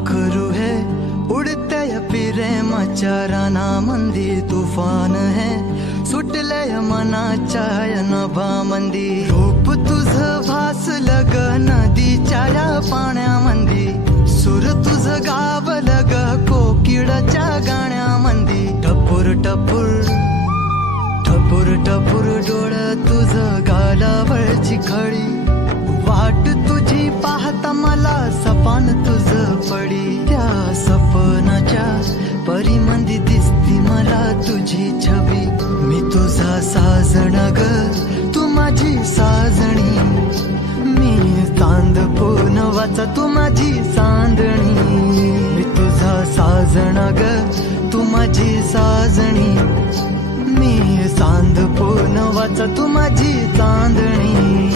पाखरू है उडते प्रेमाच्या रानामंदी तुफान है सुटले मनाच्या नभामंदी रूप तुझं भासलं ग नदीच्या या पाण्यामंदी सुर तुझं गावलं ग कोकिळाच्या गाण्यामंदी टपूर टपूर टपूर टपूर डोळ तुझं गालावरची खळी वाट तुझी पाहता मला सपान तुझं पडी त्या सपनाच्या परीमंदी दिसती मला तुझी छबी मी तुझा साजण ग तू माझी साजणी मी चांद पोनवाचा तू माझी चांदणी मी तुझा साजण ग तू माझी साजणी मी चांद पोनवाचा तू माझी चांदणी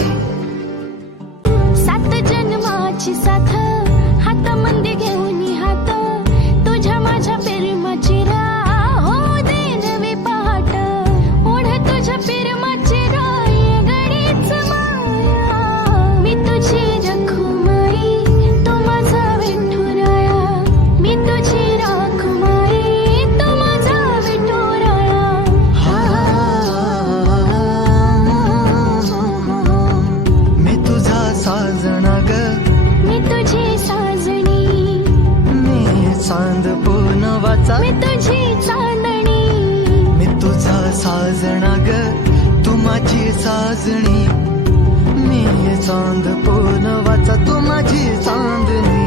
सात जन्माची साथ हातामध्ये घेऊन हात तुझ्या माझ्या प्रेमाची राह हो दे नवी पहाट ओढ तुझ्या प्रेमाची राय गडीच माया मी तुझी रखुमाई तू माझा विठुराया मी तुझी रखुमाई तू माझा विठुराया मी तुझा साजना ग मी तुझी साजणी मी चांद पोनवाचा मी तुझी चांदणी मी तुझा साजना ग तू माझी साजणी मी चांद पोनवाचा तू माझी चांदणी